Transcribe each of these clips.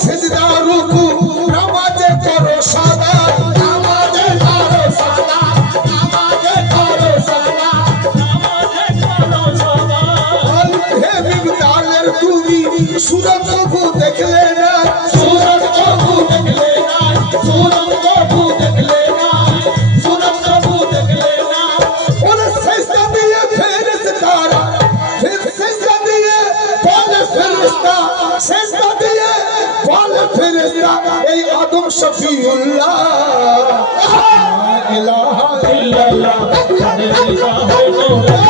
सिजदा रुकू नमाज करो सदा नमाज करो প্রভু দেখলে না, সুরত প্রভু দেখলে না। ওরে সেজদা দিয়ে ফেরেশতারা, সেজদা দিয়ে বলে ফেরেশতা, সেজদা দিয়ে বলে ফেরেশতা, এই আদম শফিউল্লাহ লা ইলাহা ইল্লাল্লাহ, লা ইলাহা ইল্লাল্লাহ, লা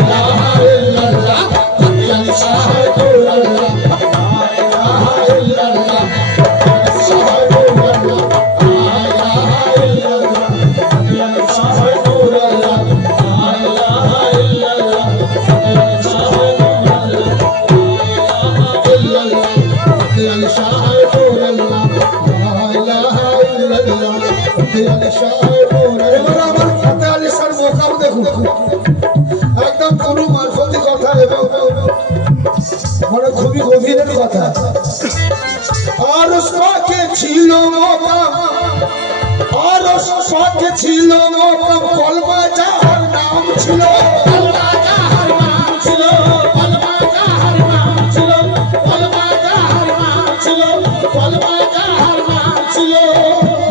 ইলাহা ইল্লাল্লাহ, লা ইলাহা ইল্লাল্লাহ, লা ইলাহা ইল্লাল্লাহ, এবার আমার ফাতে আলী স্যার মোকাম দেখুন, একদম কোনো মারফতি কথা এবং মানে খুবই গভীরের কথা। আর পাকে ছিল মোকাম, আর পাকে ছিল মোকাম, কলমা যাহার নাম ছিল, কলমা যাহার নাম ছিল, কলমা যাহার নাম ছিল, কলমা যাহার নাম ছিল, কলমা যাহার নাম ছিল।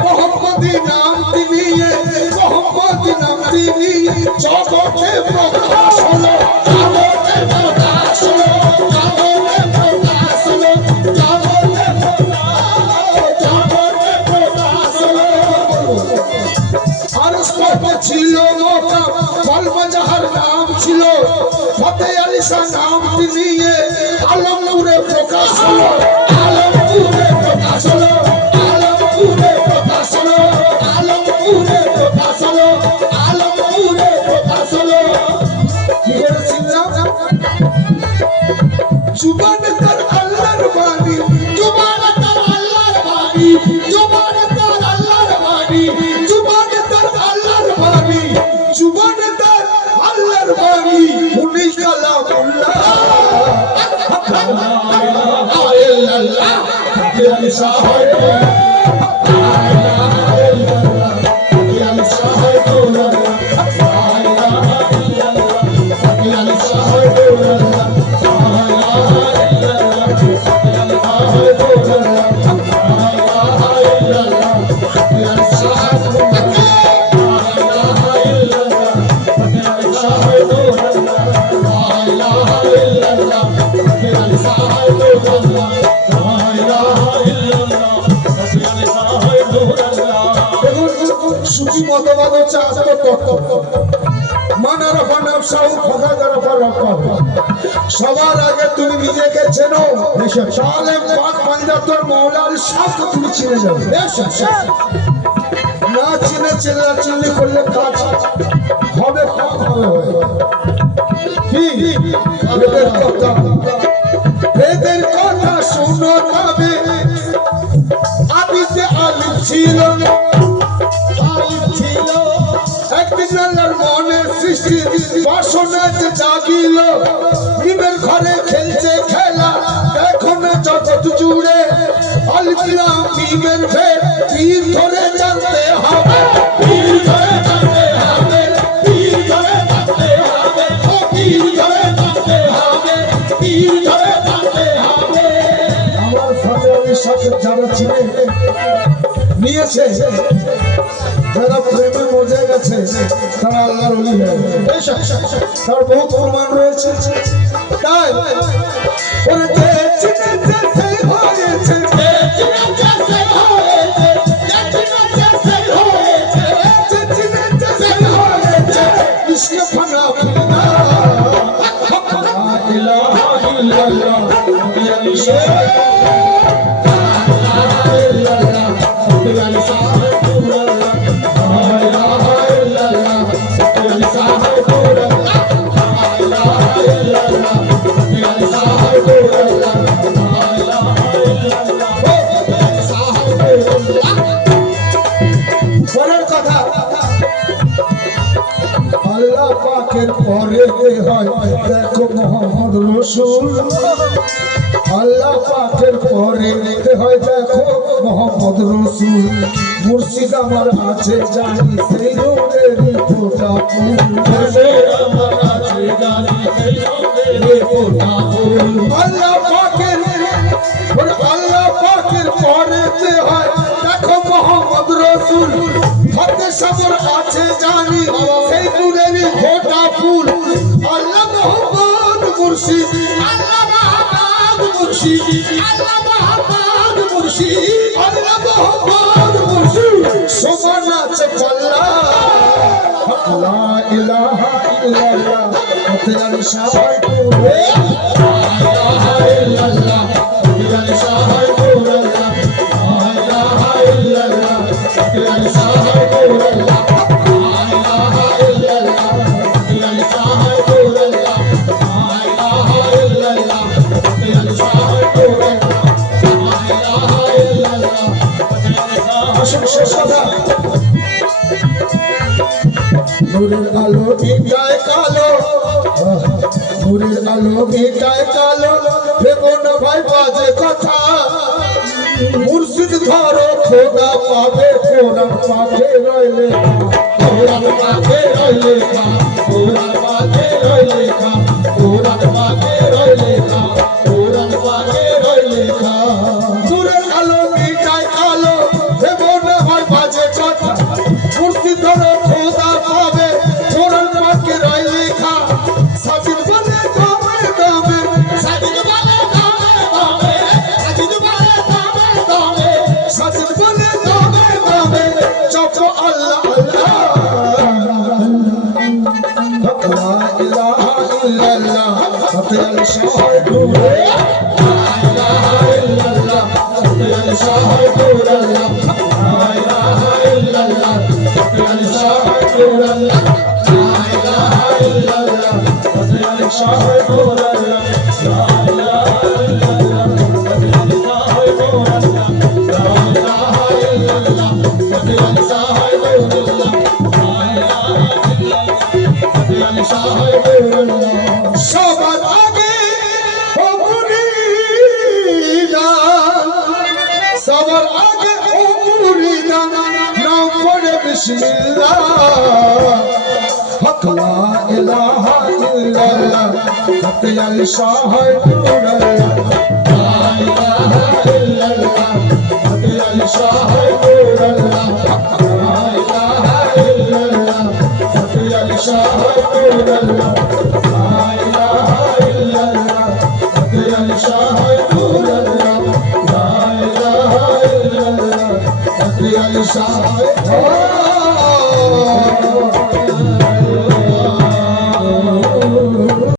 মোহাম্মদী নামটি নিয়ে, মোহাম্মদী নামটি নিয়ে জগতে প্রকাশ হলো, জগতে প্রকাশ হলো, জগতে প্রকাশ হলো, জগতে প্রকাশ হলো। আর পাকে ছিল মোকাম, কলমা যাহার নাম ছিল, ফাতে আলী শাহ নামটি নিয়ে আলমপুরে প্রকাশ হলো, আলমপুরে প্রকাশ হলো, আলমপুরে প্রকাশ হলো, আলমপুরে প্রকাশ হলো, আলমপুরে প্রকাশ হলো। কি করেছিলাম? জুবানে তার আল্লাহর বাণী, জুবানে তার আল্লাহর বাণী, জুবানে তার আল্লাহর বাণী, জুবানে তার আল্লাহর বাণী, জুবানে তার আল্লাহর বাণী, উনি কালামুল্লাহ। লা ইলাহা ইল্লাল্লাহ, ফাতে আলী সাহেব, লা ইলাহা ইল্লাল্লাহ, ফাতে আলী সাহেব, লা ইলাহা ইল্লাল্লাহ, ফাতে আলী সাহেব, লা ইলাহা ইল্লাল্লাহ, ফাতে আলী সাহেব, লা ইলাহা ইল্লাল্লাহ, ফাতে আলী সাহেব, লা ইলাহা ইল্লাল্লাহ, ফাতে আলী সাহেব, লা ইলাহা ইল্লাল্লাহ, ফাতে আলী সাহেব, লা ইলাহা ইল্লাল্লাহ, ফাতে আলী সাহেব। দেখুন, সুফি মতবাদ হচ্ছে আত্মতত্ত্ব। মান আরাফা নাফসাহু ফাকাদ আরাফা রাব্বাহু। সবার আগে তুমি নিজেকে চেনো, তাহলে পাক পাঞ্জাতর মওলার শাস্ত্র তুমি চিনে যাবে। না চিনে চিল্লাচিল্লি করলে কাজ হবে, কম হবে। কি বেদের কথা, বেদের কথা শুনো তবে আদিতে আলিফ ছিল, আলিফ ছিল। একদিন আল্লাহর মনে সৃষ্টি বাসনা জাগিল, মিমের ঘরে খেলছে খেলা, দেখো না জগৎ জুড়ে, আলিফ লাম মিমের ভেদ, পীর ধরে জানতে হবে, পীর ধরে জানতে হবে, পীর ধরে জানতে হবে, ও পীর ধরে জানতে হবে, পীর ধরে জানতে হবে। আমার ফাতে আলী সাহেব যারা চিনে নিয়েছে, যারা প্রেমে মজে গেছে, তারা আল্লাহর ওলি হয়ে গেছে। তার বহু প্রমাণ রয়েছে। তাই ওরে যে চিনেছে সেই হয়েছে, যে চিনেছে সেই হয়েছে, যে চিনেছে সেই হয়েছে, যে চিনেছে সেই হয়েছে, ইশকে ফানা ফিনা লা ইলাহা ইল্লাল্লাহ, ফাতে আলী সাহেব, লা ইলাহা ইল্লাল্লাহ, ফাতে আলী সাহেব, লা ইলাহা ইল্লাল্লাহ, ফাতে আলী সাহেব, লা ইলাহা ইল্লাল্লাহ, ফাতে আলী সাহেব, লা ইলাহা ইল্লাল্লাহ, ফাতে আলী সাহেব। পরের কথা, আল্লাহ পাকের পরে হয় দেখো মোহাম্মদ রসুল, আল্লাহ পাকের পরে হয় দেখো মোহাম্মদ রসুল, মুর্শিদ আমার আছে জানি সেই রোগের ফোটা ফুল, আমার আছে জানি সেই রঙের ফোঁটা ফুল। আল্লাহ পাকের পরে হয় দেখো মোহাম্মদ সবর আছে জানি সেই নূরেরই ফোটা ফুল আল্লাহ মোহাম্মদ মুর্শিদ আল্লাহ মোহাম্মদ মুর্শিদ আল্লাহ মোহাম্মদ মুর্শিদ আল্লাহ মোহাম্মদ মুর্শিদ সমান আছে পাল্লা লা ইলাহা ইল্লাল্লাহ ফতেহ শাহ লা ইলাহা ইল্লাল্লাহ ফতেহ শাহ নূরের আলো মিটায় কালো নূরের আলো মিটায় কালো ভেবন ভাই বাজে কথা মুর্শিদ ধরো খোদা পাবে কোরআন পাবে রইলে কোরআন পাবে রইলে কোরআন পাবে রইলে কোরআন পাবে রইলে কোরআন পাবে রইলে নূরের আলো মিটায় কালো ভেবন ভাই বাজে কথা মুর্শিদ ধরো খোদা পাবে কোরআন পাবে রইলে সাজিদ বলে দামে দামে সাজিদ বলে দামে দামে সাজিদ বলে দামে দামে সাজিদ বলে দামে দামে চপ আল্লাহ আল্লাহ লা ইলাহা ইল্লাল্লাহ ফতেহ শাহ লা ইলাহা ইল্লাল্লাহ ফতেহ শাহ লা ইলাহা ইল্লাল্লাহ ফতেহ শাহ লা ইলাহা ইল্লাল্লাহ ফতেহ শাহ সবার আগে ও মুরিদা সবার আগে ও মুরিদা নাম পড়ে বিসমিল্লাহ হক লা ইলাহা ইল্লাল্লাহ ফতেহ শাহ নুরাল্লাহ লা ইলাহা ইল্লাল্লাহ ফতেহ শাহ নুরাল্লাহ লা ইলাহা ইল্লাল্লাহ ফতেহ শাহ নুরাল্লাহ লা ইলাহা ইল্লাল্লাহ ফতেহ শাহ নুরাল্লাহ লা ইলাহা ইল্লাল্লাহ ফতেহ শাহ